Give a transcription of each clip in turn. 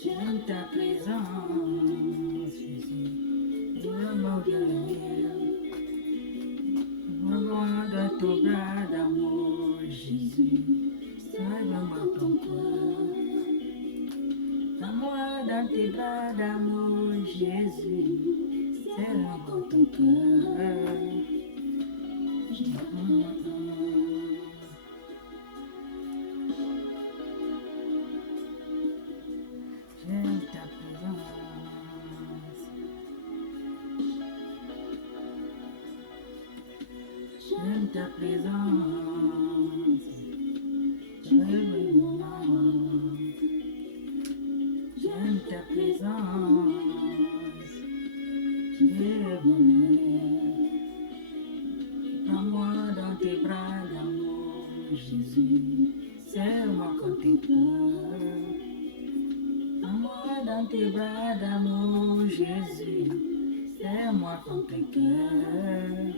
J'aime ta présence, Jésus. L'amour de lumière. Loin de ton bras d'amour, Jésus. Serre-moi ton cœur. Prends-moi dans tes bras d'amour, Jésus. Serre-moi ton cœur. J'aime ta présence. J'aime ta présence. J'aime ta présence. Prends-moi dans tes bras d'amour, Jésus. Serre-moi comme tes cœurs. Prends-moi dans tes bras d'amour, Jésus. Serre-moi comme tes cœurs.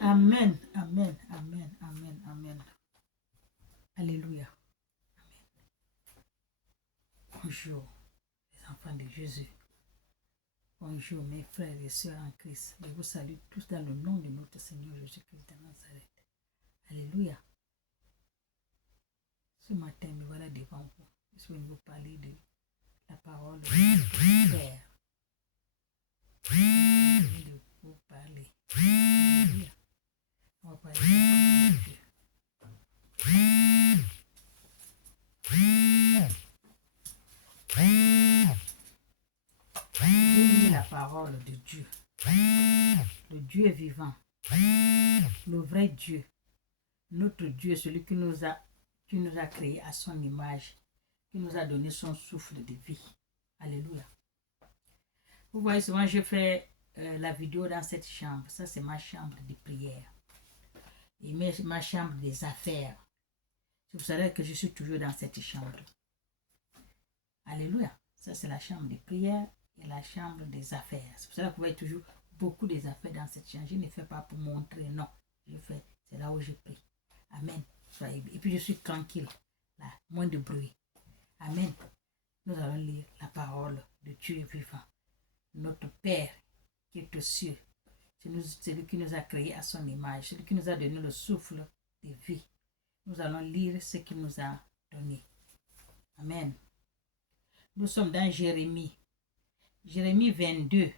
Amen, amen, amen, amen, amen. Alléluia. Amen. Bonjour, les enfants de Jésus. Bonjour, mes frères et sœurs en Christ. Je vous salue tous dans le nom de notre Seigneur Jésus-Christ de Nazareth. Alléluia. Ce matin, me voilà devant vous. Je vais vous parler de la parole de Père. Je vais vous parler. Alléluia. On va parler de la parole de Dieu. J'ai la parole de Dieu. Le Dieu vivant. Le vrai Dieu. Notre Dieu, celui qui nous a créés à son image, qui nous a donné son souffle de vie. Alléluia. Vous voyez, souvent je fais la vidéo dans cette chambre. Ça, c'est ma chambre de prière. Et ma chambre des affaires. Vous savez que je suis toujours dans cette chambre. Alléluia. Ça, c'est la chambre de prière et la chambre des affaires. C'est pour ça que vous voyez toujours beaucoup des affaires dans cette chambre. Je ne fais pas pour montrer, non. Je fais, c'est là où je prie. Amen. Et puis je suis tranquille. Là, moins de bruit. Amen. Nous allons lire la parole de Dieu vivant. Notre Père qui est aux cieux. C'est lui qui nous a créés à son image. C'est lui qui nous a donné le souffle de vie. Nous allons lire ce qu'il nous a donné. Amen. Nous sommes dans Jérémie. Jérémie 22,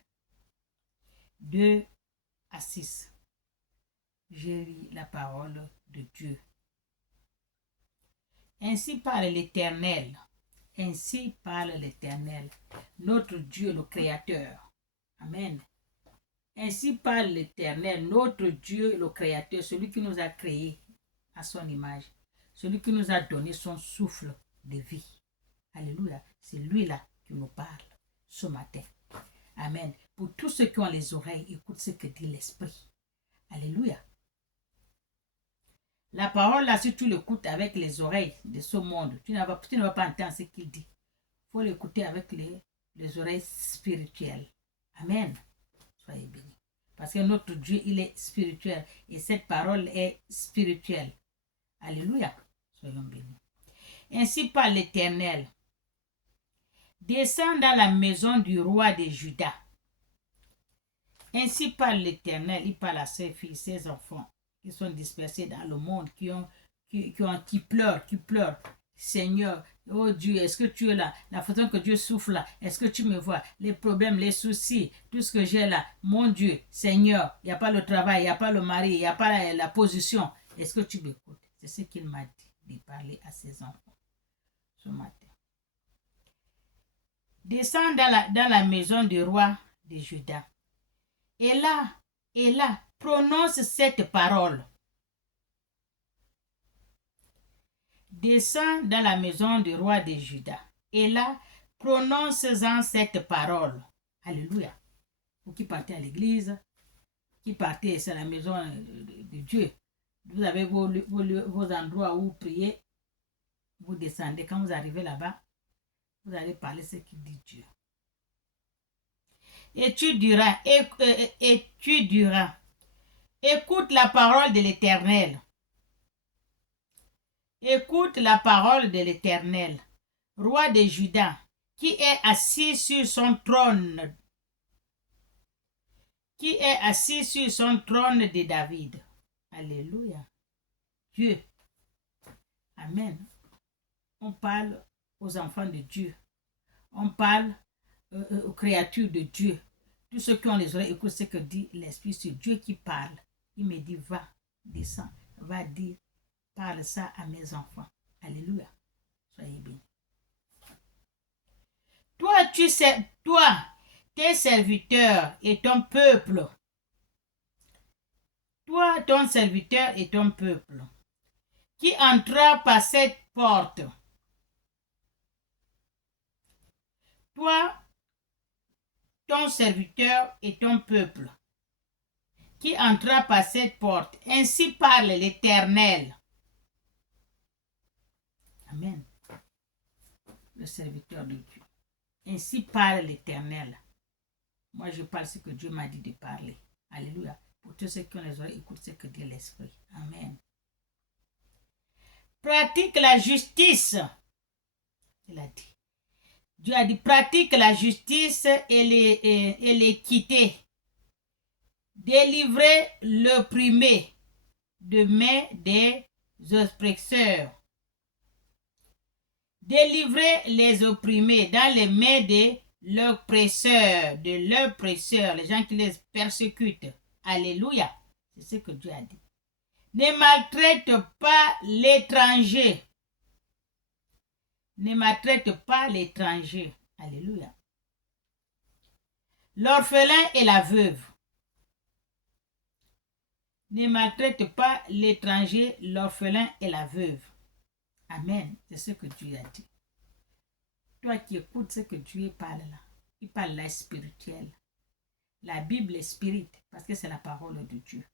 2 à 6. Je lis la parole de Dieu. Ainsi parle l'Éternel. Ainsi parle l'Éternel, notre Dieu, le Créateur. Amen. Ainsi parle l'Éternel, notre Dieu, le Créateur, celui qui nous a créés à son image, celui qui nous a donné son souffle de vie. Alléluia. C'est lui-là qui nous parle ce matin. Amen. Pour tous ceux qui ont les oreilles, écoute ce que dit l'Esprit. Alléluia. La parole, là, si tu l'écoutes avec les oreilles de ce monde, tu ne vas pas entendre ce qu'il dit. Il faut l'écouter avec les oreilles spirituelles. Amen. Soyez bénis. Parce que notre Dieu, il est spirituel. Et cette parole est spirituelle. Alléluia. Soyons bénis. Ainsi parle l'Éternel. Descends dans la maison du roi de Juda. Ainsi parle l'Éternel. Il parle à ses filles, ses enfants qui sont dispersés dans le monde, qui pleurent. Seigneur, oh Dieu, est-ce que tu es là? La façon que Dieu souffle là, est-ce que tu me vois? Les problèmes, les soucis, tout ce que j'ai là, mon Dieu, Seigneur, il n'y a pas le travail, il n'y a pas le mari, il n'y a pas la position. Est-ce que tu m'écoutes? C'est ce qu'il m'a dit de parler à ses enfants ce matin. Descends dans la maison du roi de Juda. Et là, prononce cette parole. Descends dans la maison du roi de Juda. Et là, prononce-en cette parole. Alléluia. Vous qui partez à l'église, qui partez à la maison de Dieu, vous avez vos endroits où prier, vous descendez. Quand vous arrivez là-bas, vous allez parler ce qu'il dit Dieu. Et tu diras, Écoute la parole de l'Éternel. Écoute la parole de l'Éternel, roi de Juda, qui est assis sur son trône, de David. Alléluia. Dieu. Amen. On parle aux enfants de Dieu. On parle aux créatures de Dieu. Tous ceux qui ont les oreilles écoutent ce que dit l'Esprit, c'est Dieu qui parle. Il me dit, va, descends, va dire, parle ça à mes enfants. Alléluia. Soyez bénis. Toi, tes serviteurs et ton peuple. Toi, ton serviteur et ton peuple, qui entra par cette porte. Toi, ton serviteur et ton peuple, qui entra par cette porte. Ainsi parle l'Éternel. Amen. Le serviteur de Dieu. Ainsi parle l'Éternel. Moi, je parle ce que Dieu m'a dit de parler. Alléluia. Pour tous ceux qui ont les oreilles, écoute ce que dit l'Esprit. Amen. Pratique la justice. Il a dit. Dieu a dit, pratique la justice et l'équité. Délivrez l'opprimé de main des oppresseurs. Délivrez les opprimés dans les mains de l'oppresseur, les gens qui les persécutent. Alléluia. C'est ce que Dieu a dit. Ne maltraite pas l'étranger. Ne maltraite pas l'étranger. Alléluia. L'orphelin et la veuve. Ne maltraite pas l'étranger, l'orphelin et la veuve. Amen. C'est ce que Dieu a dit. Toi qui écoutes ce que Dieu parle là, il parle là spirituel. La Bible est spirit parce que c'est la parole de Dieu.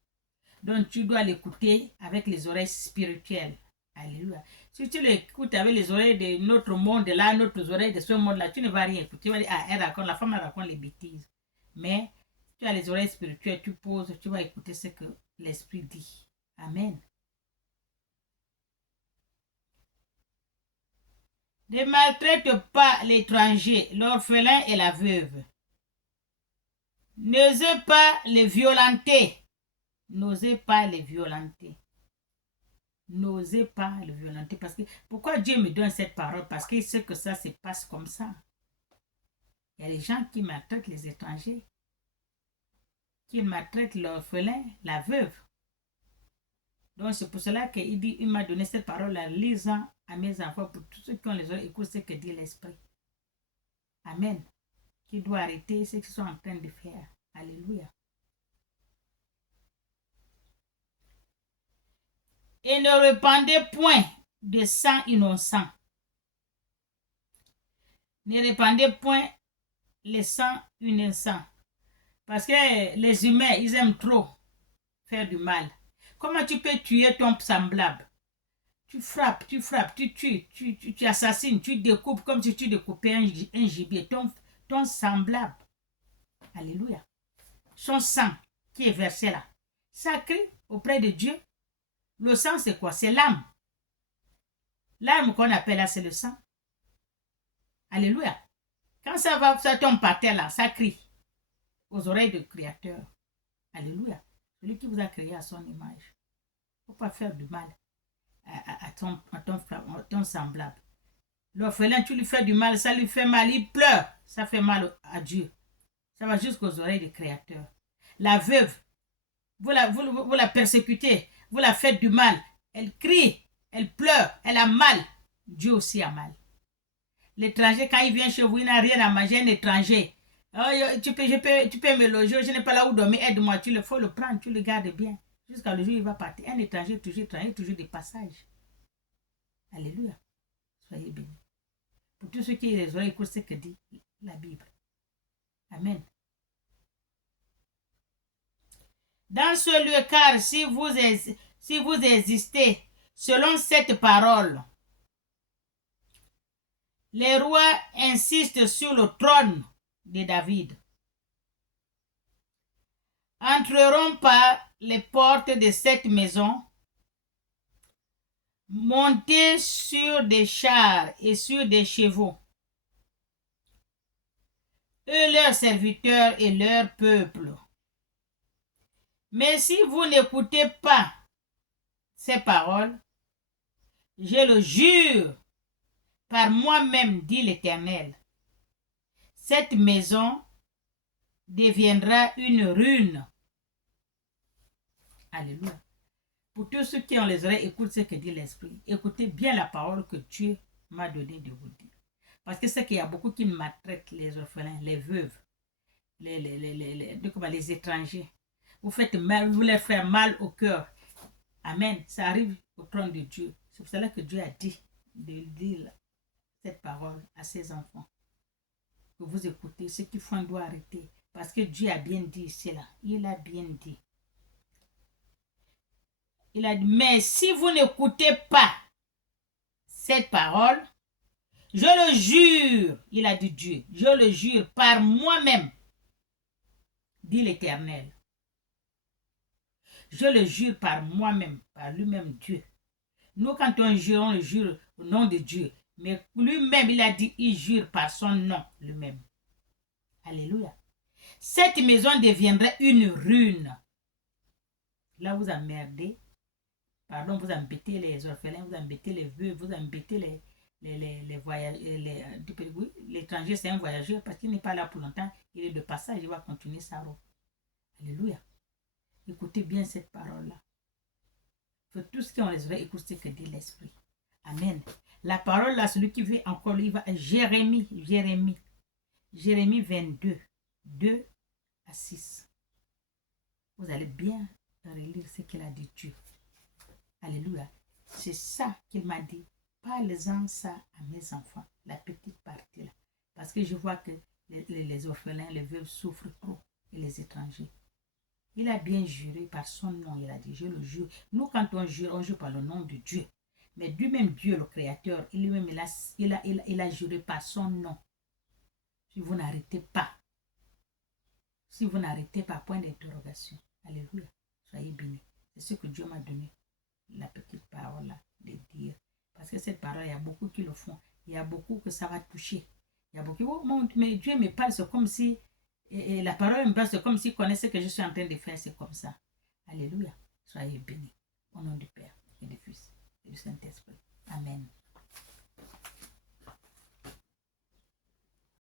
Donc tu dois l'écouter avec les oreilles spirituelles. Alléluia. Si tu l'écoutes avec les oreilles de notre monde, là, notre oreilles de ce monde-là, tu ne vas rien écouter. Tu vas dire, ah, la femme raconte les bêtises. Mais tu as les oreilles spirituelles, tu poses, tu vas écouter ce que l'Esprit dit. Amen. Ne maltraite pas l'étranger, l'orphelin et la veuve. N'osez pas les violenter. N'osez pas les violenter. N'osez pas les violenter. Parce que, pourquoi Dieu me donne cette parole? Parce qu'il sait que ça se passe comme ça. Il y a des gens qui maltraitent les étrangers, qui maltraitent l'orphelin, la veuve. Donc c'est pour cela qu'il dit, il m'a donné cette parole en lisant à mes enfants, pour tous ceux qui ont les oreilles, écoutent ce que dit l'Esprit. Amen. Qui doit arrêter ce qu'ils sont en train de faire. Alléluia. Et ne répandez point de sang innocent. Ne répandez point le sang innocent. Parce que les humains, ils aiment trop faire du mal. Comment tu peux tuer ton semblable? Tu frappes, tu tues, tu assassines, tu découpes comme si tu découpais un gibier, ton semblable. Alléluia. Son sang qui est versé là. Sacré auprès de Dieu. Le sang, c'est quoi? C'est l'âme. L'âme qu'on appelle là, c'est le sang. Alléluia. Quand ça tombe par terre là, ça crie aux oreilles du Créateur. Alléluia. Celui qui vous a créé à son image. Il ne faut pas faire du mal à ton semblable. L'orphelin, tu lui fais du mal, ça lui fait mal, il pleure. Ça fait mal à Dieu. Ça va jusqu'aux oreilles du Créateur. La veuve, vous la persécutez, vous la faites du mal. Elle crie, elle pleure, elle a mal. Dieu aussi a mal. L'étranger, quand il vient chez vous, il n'a rien à manger, un étranger. Oh, tu peux me loger, je n'ai pas là où dormir, aide-moi. Il faut le prendre, tu le gardes bien. Jusqu'à le jour où il va partir. Un étranger, toujours des passages. Alléluia. Soyez bénis. Pour tous ceux qui les oreilles écoutent ce que dit la Bible. Amen. Dans ce lieu, car si vous existez selon cette parole, les rois insistent sur le trône de David. Entreront par les portes de cette maison, montés sur des chars et sur des chevaux, eux leurs serviteurs et leur peuple. Mais si vous n'écoutez pas ces paroles, je le jure par moi-même, dit l'Éternel, cette maison deviendra une ruine. Alléluia. Pour tous ceux qui ont les oreilles, écoutez ce que dit l'Esprit. Écoutez bien la parole que Dieu m'a donné de vous dire. Parce que c'est qu'il y a beaucoup qui maltraitent les orphelins, les veuves, les étrangers. Vous faites mal, vous leur faites mal au cœur. Amen. Ça arrive au trône de Dieu. C'est pour cela que Dieu a dit de dire cette parole à ses enfants. Que vous écoutez, ce qu'ils font doit arrêter. Parce que Dieu a bien dit cela. Il a bien dit. Il a dit, mais si vous n'écoutez pas cette parole, je le jure, il a dit Dieu, je le jure par moi-même, dit l'Éternel. Je le jure par moi-même, par lui-même Dieu. Nous, quand on le jure au nom de Dieu. Mais lui-même, il a dit, il jure par son nom lui-même. Alléluia. Cette maison deviendrait une ruine. Là, vous emmerdez. Pardon, vous embêtez les orphelins, vous embêtez les veuves, vous embêtez les voyageurs. L'étranger, c'est un voyageur parce qu'il n'est pas là pour longtemps. Il est de passage, il va continuer sa route. Alléluia. Écoutez bien cette parole-là. Pour tous ceux qui ont les oreilles, écoutez ce que dit l'Esprit. Amen. La parole là, celui qui veut encore, il va Jérémie 22, 2 à 6. Vous allez bien relire ce qu'il a dit Dieu. Alléluia. C'est ça qu'il m'a dit. Parlez-en ça à mes enfants, la petite partie là. Parce que je vois que les orphelins, les veuves souffrent trop, et les étrangers. Il a bien juré par son nom, il a dit, je le jure. Nous, quand on jure par le nom de Dieu. Mais lui-même, Dieu, le Créateur, lui-même, il a juré par son nom. Si vous n'arrêtez pas, point d'interrogation. Alléluia. Soyez bénis. C'est ce que Dieu m'a donné, la petite parole là, de dire. Parce que cette parole, il y a beaucoup qui le font. Il y a beaucoup que ça va toucher. Il y a beaucoup, oh, mais Dieu me parle, c'est comme si, et la parole me parle, c'est comme s'il connaissait ce que je suis en train de faire, c'est comme ça. Alléluia. Soyez bénis. Au nom du Père et du Fils et du Saint-Esprit.